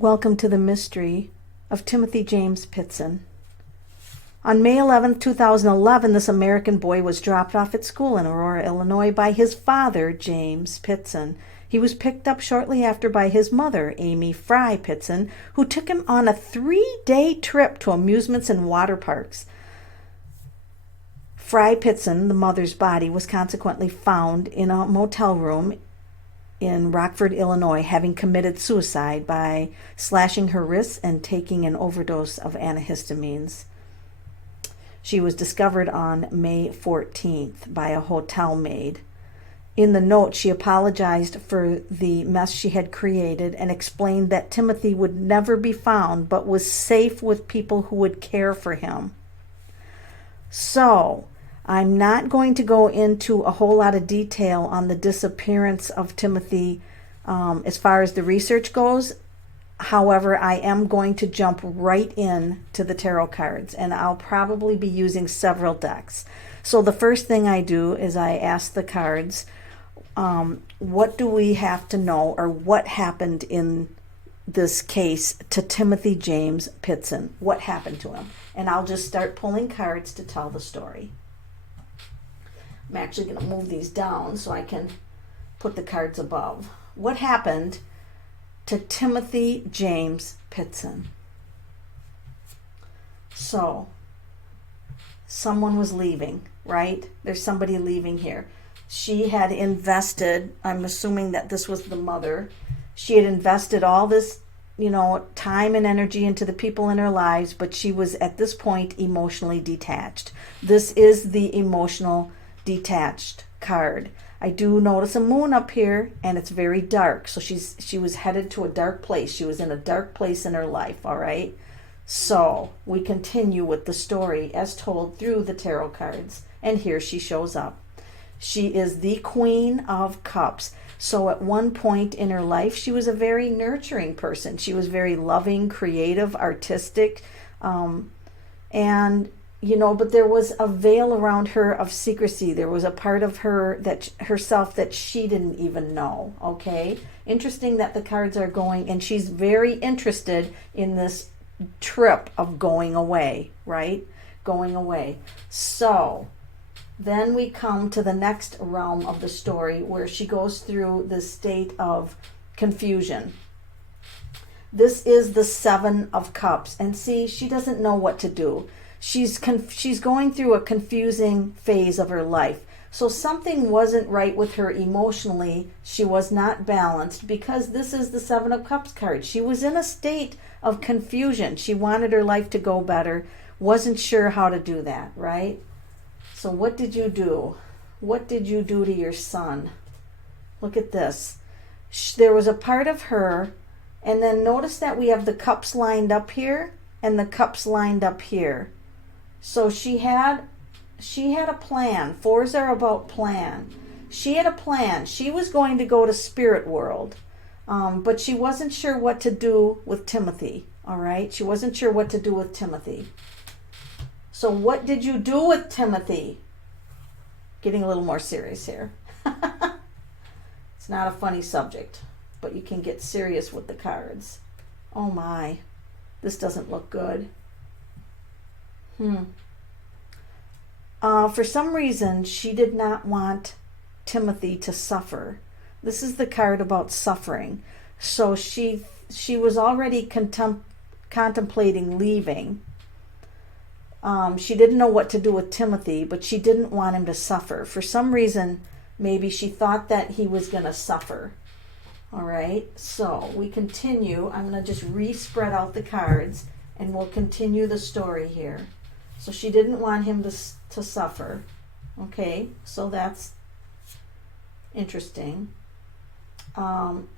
Welcome to the mystery of Timothy James Pitzen. On May 11, 2011, this American boy was dropped off at school in Aurora, Illinois by his father, James Pitzen. He was picked up shortly after by his mother, Amy Fry Pitzen, who took him on a 3-day trip to amusements and water parks. Fry Pitzen, the mother's body, was consequently found in a motel room in Rockford, Illinois, having committed suicide by slashing her wrists and taking an overdose of antihistamines. She was discovered on May 14th by a hotel maid. In the note, she apologized for the mess she had created and explained that Timothy would never be found but was safe with people who would care for him. So, I'm not going to go into a whole lot of detail on the disappearance of Timothy as far as the research goes. However, I am going to jump right in to the tarot cards, and I'll probably be using several decks. So the first thing I do is I ask the cards, what do we have to know, or what happened in this case to Timothy James Pitzen? What happened to him? And I'll just start pulling cards to tell the story. I'm actually going to move these down so I can put the cards above. What happened to Timothy James Pitzen? So, someone was leaving, right? There's somebody leaving here. She had invested, I'm assuming that this was the mother, she had invested all this, time and energy into the people in her lives, but she was at this point emotionally detached. This is the emotional detached card. I do notice a moon up here, and it's very dark. So she was headed to a dark place. She was in a dark place in her life, all right? So we continue with the story as told through the tarot cards. And here she shows up. She is the Queen of Cups. So at one point in her life, she was a very nurturing person. She was very loving, creative, artistic, but there was a veil around her of secrecy. There was a part of her herself that she didn't even know, okay? Interesting that the cards are going, and she's very interested in this trip of going away, right? Going away. So then we come to the next realm of the story where she goes through this state of confusion. This is the Seven of Cups, and see, she doesn't know what to do. She's going through a confusing phase of her life. So something wasn't right with her emotionally. She was not balanced because this is the Seven of Cups card. She was in a state of confusion. She wanted her life to go better, wasn't sure how to do that, right? So what did you do? What did you do to your son? Look at this. There was a part of her, and then notice that we have the cups lined up here and the cups lined up here. So she had a plan. Fours are about plan. She had a plan. She was going to go to spirit world, but she wasn't sure what to do with Timothy. All right, she wasn't sure what to do with Timothy. So what did you do with Timothy? Getting a little more serious here. It's not a funny subject, but you can get serious with the cards. Oh my, this doesn't look good. For some reason, she did not want Timothy to suffer. This is the card about suffering. So she was already contemplating leaving. She didn't know what to do with Timothy, but she didn't want him to suffer. For some reason, maybe she thought that he was going to suffer. All right, so we continue. I'm going to just re-spread out the cards, and we'll continue the story here. So she didn't want him to suffer. Okay, so that's interesting.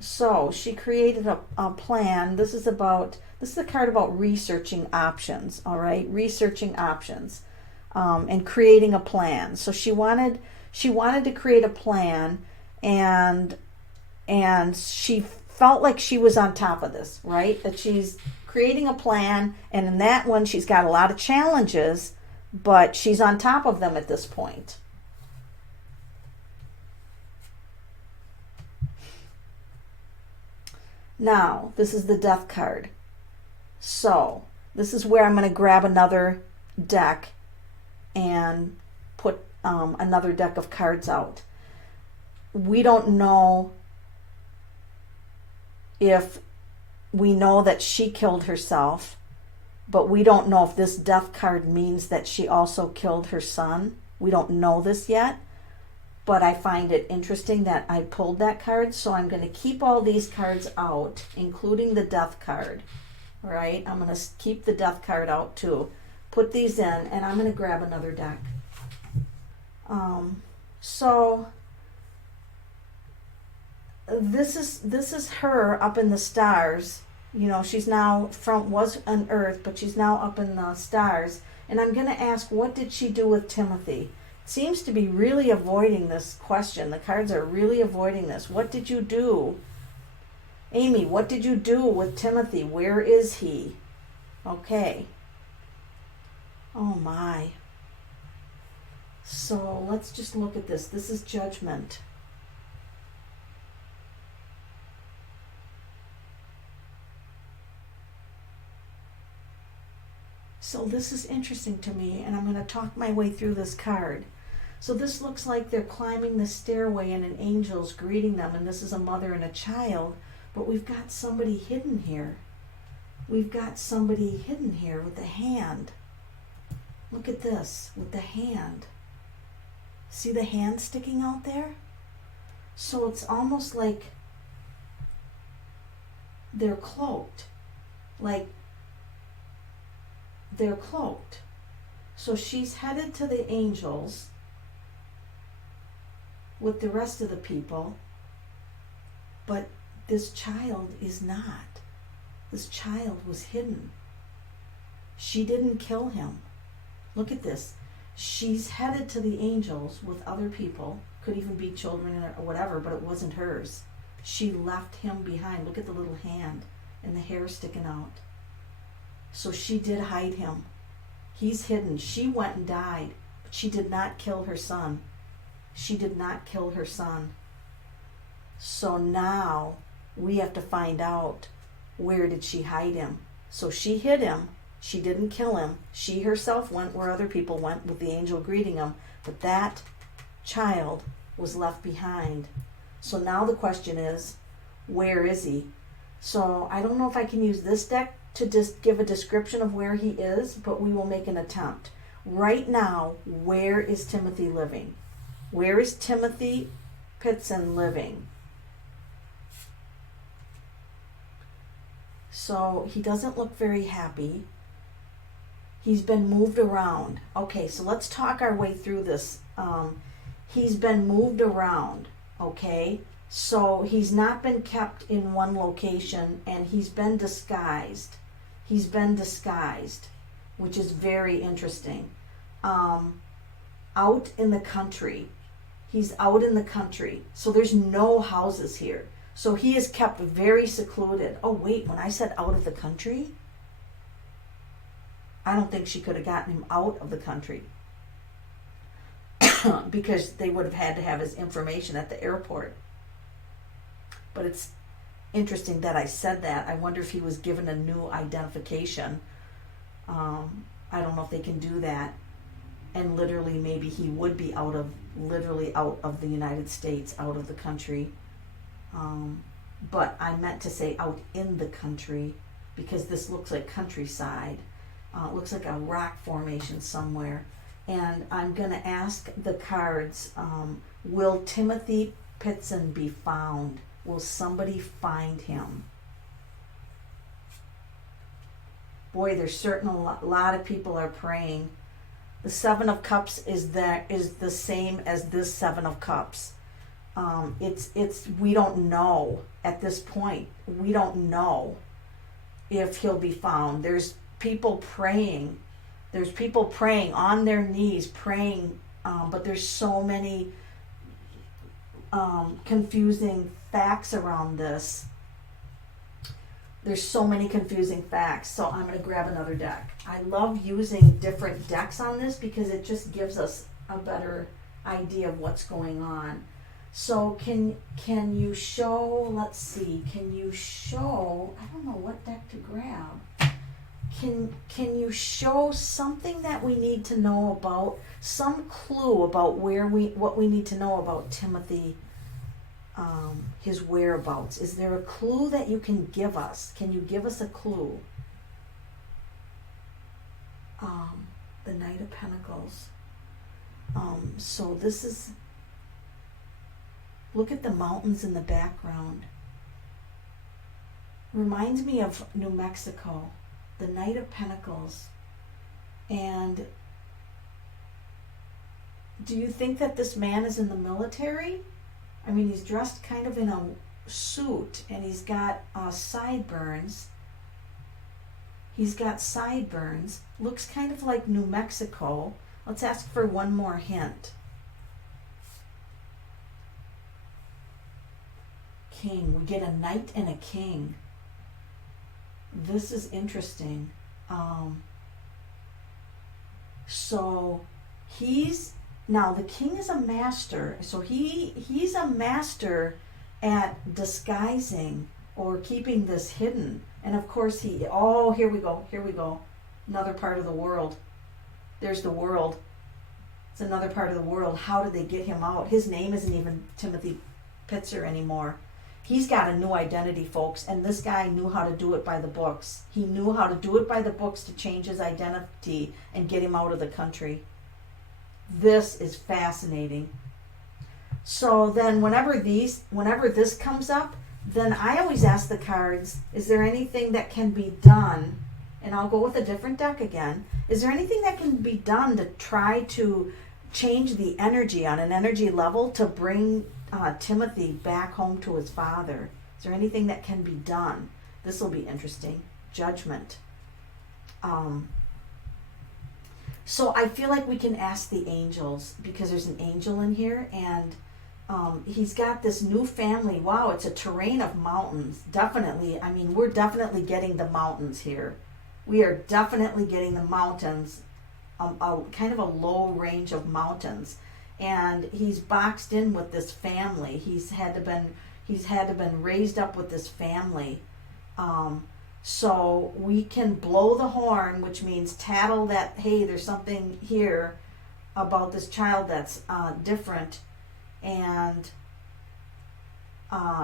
So she created a plan. This is the card about researching options. All right, researching options and creating a plan. So she wanted to create a plan, and she felt like she was on top of this, right? That she's creating a plan, and in that one she's got a lot of challenges, but she's on top of them at this point. Now, this is the death card. So, this is where I'm going to grab another deck and put another deck of cards out. We don't know if we know that she killed herself, but we don't know if this death card means that she also killed her son. We don't know this yet, but I find it interesting that I pulled that card, so I'm going to keep all these cards out, including the death card. All right, I'm going to keep the death card out too. Put these in, and I'm going to grab another deck. So this is her up in the stars. You know, she's now was on Earth, but she's now up in the stars. And I'm going to ask, what did she do with Timothy? Seems to be really avoiding this question. The cards are really avoiding this. What did you do? Amy, what did you do with Timothy? Where is he? Okay. Oh my. So let's just look at this. This is Judgment. So this is interesting to me, and I'm going to talk my way through this card. So this looks like they're climbing the stairway and an angel's greeting them, and this is a mother and a child, but we've got somebody hidden here. We've got somebody hidden here with a hand. Look at this, with the hand. See the hand sticking out there? So it's almost like they're cloaked. Like they're cloaked. So she's headed to the angels with the rest of the people, but this child is not. This child was hidden. She didn't kill him. Look at this. She's headed to the angels with other people, could even be children or whatever, but it wasn't hers. She left him behind. Look at the little hand and the hair sticking out. So she did hide him. He's hidden. She went and died, but she did not kill her son. She did not kill her son. So now we have to find out, where did she hide him? So she hid him. She didn't kill him. She herself went where other people went with the angel greeting him. But that child was left behind. So now the question is, where is he? So I don't know if I can use this deck to just give a description of where he is, but we will make an attempt. Right now, where is Timothy living? Where is Timmothy Pitzen living? So he doesn't look very happy. He's been moved around. Okay, so let's talk our way through this. He's been moved around, okay? So he's not been kept in one location, and he's been disguised. He's been disguised, which is very interesting. Out in the country. He's out in the country. So there's no houses here. So he is kept very secluded. Oh, wait, when I said out of the country, I don't think she could have gotten him out of the country because they would have had to have his information at the airport. But it's interesting that I said that. I wonder if he was given a new identification. I don't know if they can do that. And literally, maybe he would be out of the United States, out of the country. But I meant to say out in the country, because this looks like countryside. It looks like a rock formation somewhere. And I'm going to ask the cards, will Timmothy Pitzen be found? Will somebody find him? Boy, there's certainly a lot of people are praying. The Seven of Cups is the same as this Seven of Cups. It's we don't know at this point. We don't know if he'll be found. There's people praying. There's people praying on their knees, praying, but there's so many confusing facts around this. There's so many confusing facts. So I'm going to grab another deck. I love using different decks on this because it just gives us a better idea of what's going on. So can you show, let's see, can you show, I don't know what deck to grab. Can you show something that we need to know about, some clue about what we need to know about Timothy, his whereabouts? Is there a clue that you can give us? Can you give us a clue? The Knight of Pentacles. So this is, look at the mountains in the background. Reminds me of New Mexico, the Knight of Pentacles. And do you think that this man is in the military? I mean, he's dressed kind of in a suit, and he's got sideburns. He's got sideburns. Looks kind of like New Mexico. Let's ask for one more hint. King. We get a knight and a king. This is interesting. So now the king is a master. So he's a master at disguising or keeping this hidden. And of course here we go. Another part of the world. There's the world. It's another part of the world. How did they get him out? His name isn't even Timothy Pitzen anymore. He's got a new identity, folks, and this guy knew how to do it by the books. He knew how to do it by the books to change his identity and get him out of the country. This is fascinating. So then whenever this comes up, then I always ask the cards, is there anything that can be done? And I'll go with a different deck again. Is there anything that can be done to try to change the energy on an energy level to bring Timothy back home to his father? Is there anything that can be done? This will be interesting. Judgment. So I feel like we can ask the angels, because there's an angel in here, and he's got this new family. Wow, it's a terrain of mountains. Definitely, I mean, we're definitely getting the mountains here. We are definitely getting the mountains, kind of a low range of mountains. And he's boxed in with this family. He's had to been raised up with this family. So we can blow the horn, which means tattle that, hey, there's something here about this child that's different. And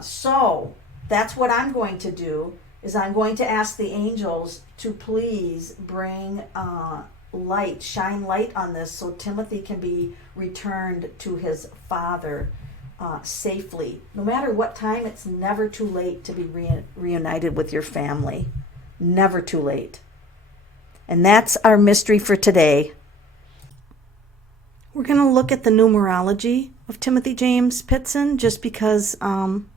so that's what I'm going to do, is I'm going to ask the angels to please bring light, shine light on this, so Timothy can be returned to his father safely. No matter what time, it's never too late to be reunited with your family. Never too late. And that's our mystery for today. We're going to look at the numerology of Timothy James Pitzen, just because I'm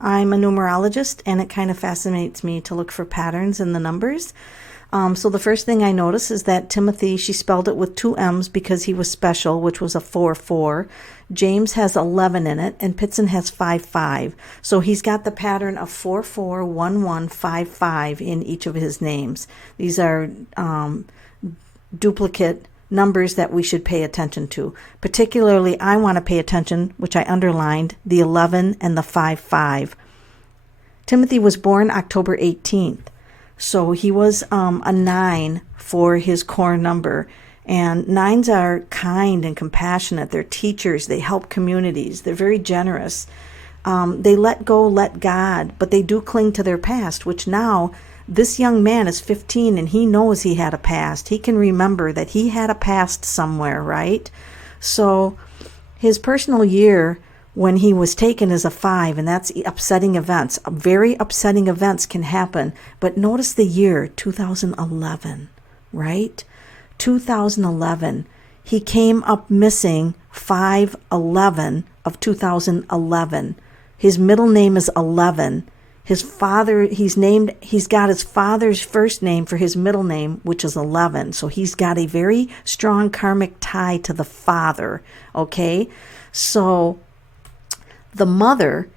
a numerologist and it kind of fascinates me to look for patterns in the numbers. So the first thing I notice is that Timothy, she spelled it with 2 M's because he was special, which was a 4-4. James has 11 in it, and Pitzen has 5-5. So he's got the pattern of 4-4-1-1-5-5 in each of his names. These are duplicate numbers that we should pay attention to. Particularly, I want to pay attention, which I underlined, the 11 and the 5-5. Timothy was born October 18th. So he was a 9 for his core number. And 9s are kind and compassionate. They're teachers. They help communities. They're very generous. They let go, let God, but they do cling to their past, which now this young man is 15 and he knows he had a past. He can remember that he had a past somewhere, right? So his personal year when he was taken is a 5, and that's upsetting events. Very upsetting events can happen. But notice the year, 2011, right? 2011. He came up missing 5/11 of 2011. His middle name is 11. His father, he's got his father's first name for his middle name, which is 11. So he's got a very strong karmic tie to the father, okay? So the mother,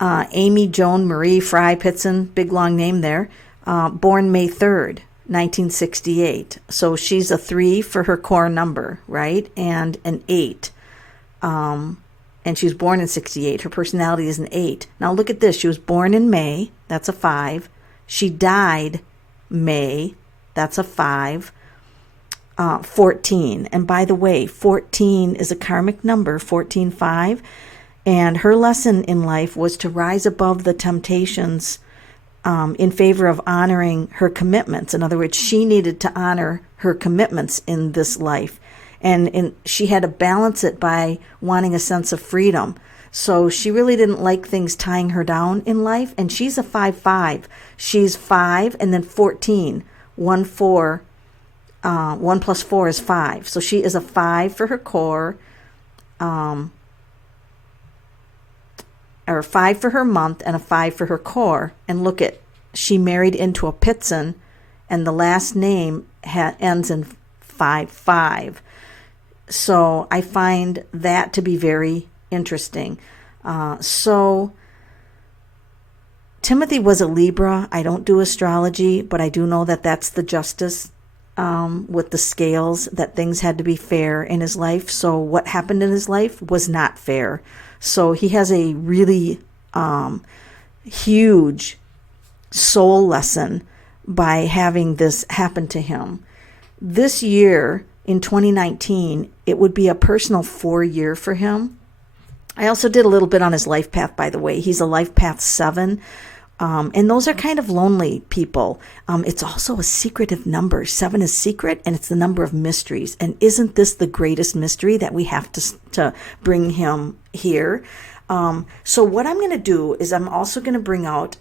Amy Joan Marie Fry Pitzen, big long name there, born May 3rd, 1968. So she's a 3 for her core number, right? And an 8. and she was born in 68. Her personality is an 8. Now look at this. She was born in May. That's a 5. She died May. That's a 5. 14. And by the way, 14 is a karmic number, 14-5. And her lesson in life was to rise above the temptations in favor of honoring her commitments. In other words, she needed to honor her commitments in this life. And she had to balance it by wanting a sense of freedom. So she really didn't like things tying her down in life. And she's a 5-5. She's 5 and then 14. 1, 4. 1 plus 4 is 5. So she is a 5 for her core. Or 5 for her month and a 5 for her core. And look at, she married into a Pitzen, and the last name ends in 5-5. So I find that to be very interesting. So Timothy was a Libra. I don't do astrology, but I do know that that's the justice with the scales, that things had to be fair in his life. So what happened in his life was not fair. So he has a really huge soul lesson by having this happen to him. This year, in 2019, it would be a personal 4 year for him. I also did a little bit on his life path, by the way. He's a life path 7. And those are kind of lonely people. It's also a secretive number. 7 is secret, and it's the number of mysteries. And isn't this the greatest mystery that we have to bring him here? So what I'm going to do is I'm also going to bring out,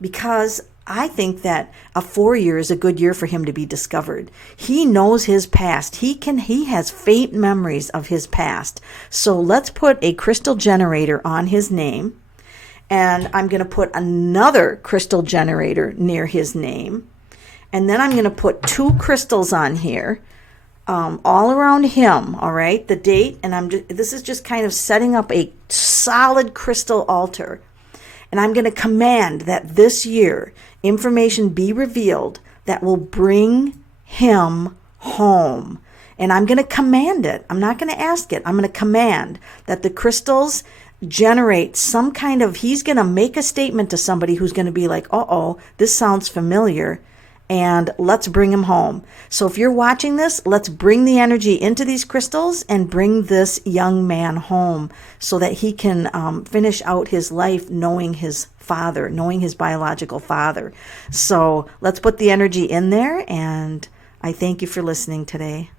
because I think that a 4 year is a good year for him to be discovered. He knows his past. He has faint memories of his past. So let's put a crystal generator on his name. And I'm going to put another crystal generator near his name. And then I'm going to put 2 crystals on here, all around him, all right, the date. And this is just kind of setting up a solid crystal altar. And I'm going to command that this year information be revealed that will bring him home. And I'm going to command it. I'm not going to ask it. I'm going to command that the crystals generate some kind of, he's going to make a statement to somebody who's going to be like, uh-oh, this sounds familiar, and let's bring him home. So if you're watching this, let's bring the energy into these crystals and bring this young man home so that he can finish out his life knowing his father, knowing his biological father. So let's put the energy in there, and I thank you for listening today.